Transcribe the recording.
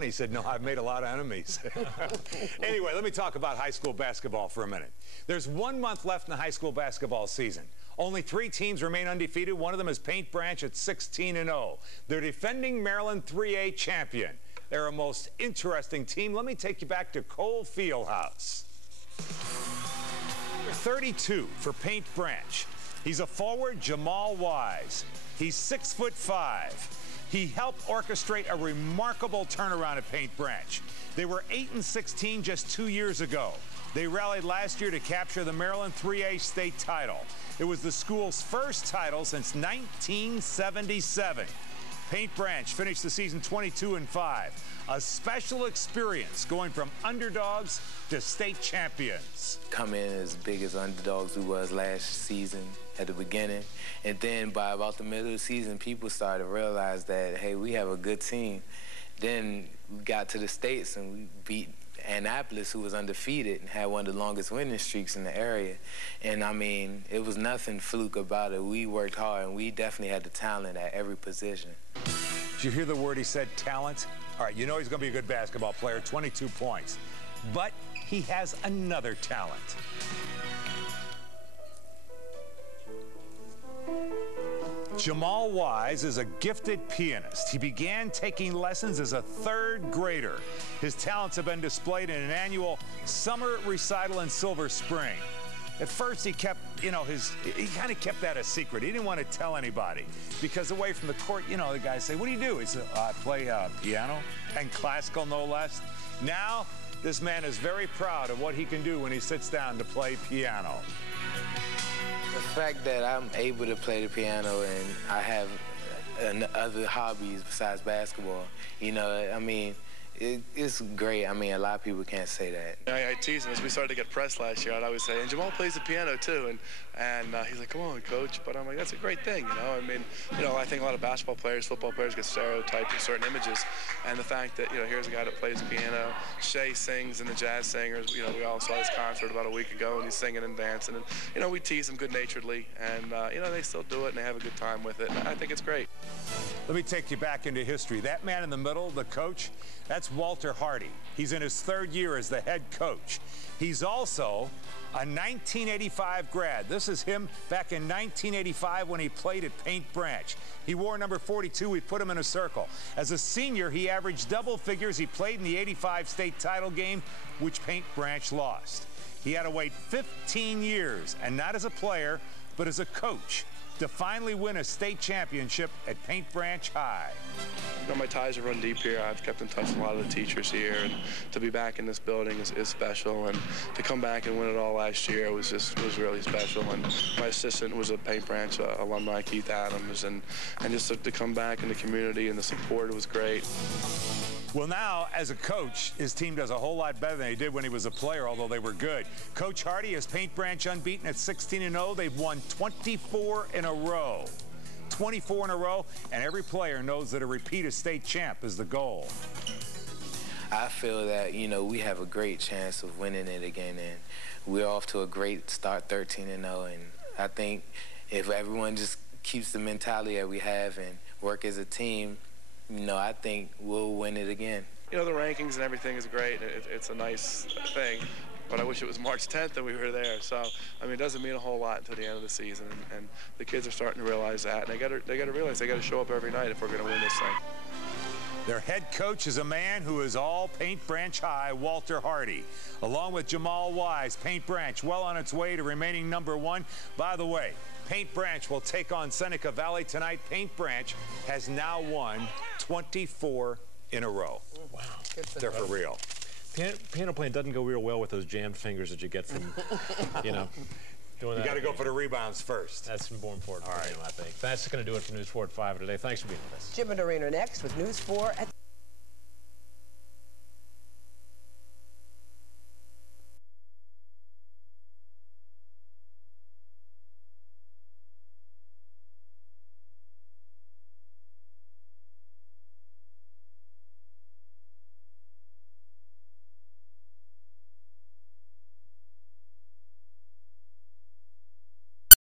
He said, no, I've made a lot of enemies. Anyway, let me talk about high school basketball for a minute. There's 1 month left in the high school basketball season. Only 3 teams remain undefeated. One of them is Paint Branch at 16-0. They're defending Maryland 3A champion. They're a most interesting team. Let me take you back to Cole Fieldhouse. 32 for Paint Branch. He's a forward, Jamaal Wise. He's 6'5". He helped orchestrate a remarkable turnaround at Paint Branch. They were 8-16 just 2 years ago. They rallied last year to capture the Maryland 3A state title. It was the school's first title since 1977. Paint Branch finished the season 22-5. A special experience going from underdogs to state champions. Come in as big as underdogs we was last season at the beginning. And then by about the middle of the season, people started to realize that, hey, we have a good team. Then we got to the States and we beat Annapolis, who was undefeated and had one of the longest winning streaks in the area. And, I mean, it was nothing fluke about it. We worked hard, and we definitely had the talent at every position. Did you hear the word he said, talent? All right, you know he's going to be a good basketball player, 22 points. But he has another talent. Jamaal Wise is a gifted pianist. He began taking lessons as a 3rd grader. His talents have been displayed in an annual summer recital in Silver Spring. At first, he kept, he kind of kept that a secret. He didn't want to tell anybody because away from the court, the guys say, what do you do? He said, I play piano and classical, no less. Now, this man is very proud of what he can do when he sits down to play piano. The fact that I'm able to play the piano and I have other hobbies besides basketball, I mean, it's great. I mean, a lot of people can't say that. I tease him as we started to get press last year. I'd always say, and Jamaal plays the piano too, and he's like, come on, coach. But I'm like, that's a great thing, I mean, I think a lot of basketball players, football players get stereotyped in certain images, and the fact that here's a guy that plays piano. Shay sings in the Jazz Singers. We all saw his concert about a week ago, and he's singing and dancing, and we tease him good-naturedly, and they still do it and they have a good time with it. And I think it's great. Let me take you back into history. That man in the middle, the coach, that's Walter Hardy. He's in his 3rd year as the head coach. He's also a 1985 grad. This is him back in 1985 when he played at Paint Branch. He wore number 42. We put him in a circle. As a senior, he averaged double figures. He played in the '85 state title game, which Paint Branch lost. He had to wait 15 years, and not as a player, but as a coach, to finally win a state championship at Paint Branch High. My ties have run deep here. I've kept in touch with a lot of the teachers here, and to be back in this building is special. And to come back and win it all last year was really special. And my assistant was a Paint Branch alumni, Keith Adams, and just to come back in the community and the support was great. Well, now, as a coach, his team does a whole lot better than he did when he was a player, although they were good. Coach Hardy has Paint Branch unbeaten at 16-0. They've won 24 in a row. 24 in a row, and every player knows that a repeat of state champ is the goal. I feel that, we have a great chance of winning it again, and we're off to a great start, 13-0, and I think if everyone just keeps the mentality that we have and work as a team, I think we'll win it again. The rankings and everything is great. It's a nice thing, but I wish it was March 10th and we were there. So, I mean, it doesn't mean a whole lot until the end of the season, and the kids are starting to realize that, and they got to realize they got to show up every night if we're going to win this thing. Their head coach is a man who is all Paint Branch High, Walter Hardy. Along with Jamaal Wise, Paint Branch well on its way to remaining number 1. By the way, Paint Branch will take on Seneca Valley tonight. Paint Branch has now won 24 in a row. Wow. They're for real. Piano playing doesn't go real well with those jammed fingers that you get from, doing that. You got to go for the rebounds first. That's more important for him, I think. That's going to do it for News 4 at 5 today. Thanks for being with us. Jim and Dorena next with News 4 at